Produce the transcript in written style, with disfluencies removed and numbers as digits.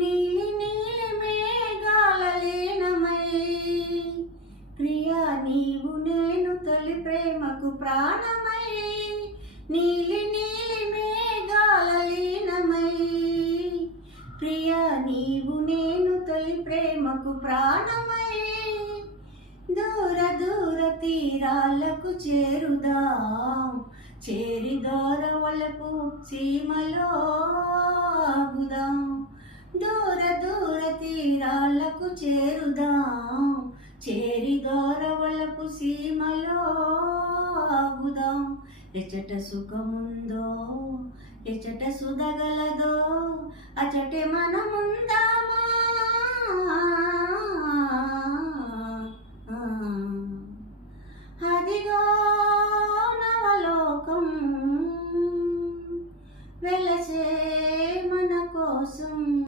నీలి నీలి మేఘాల లీనమై ప్రియా నీవు నేను తొలి ప్రేమకు ప్రాణమై నీలి నీలి మేఘాల లీనమై ప్రియా నీవు నేను తొలి ప్రేమకు ప్రాణమై దూర దూర తీరాలకు చేరుదాం చేరి దూరవలపు సీమలో ఆగుదాం దూర దూర తీరాలకు చేరుదాం చేరి దూరవలపు సీమలో ఆగుదాం ఎచట సుఖముందో ఎచట సుధగలదో అచటే మనముందామా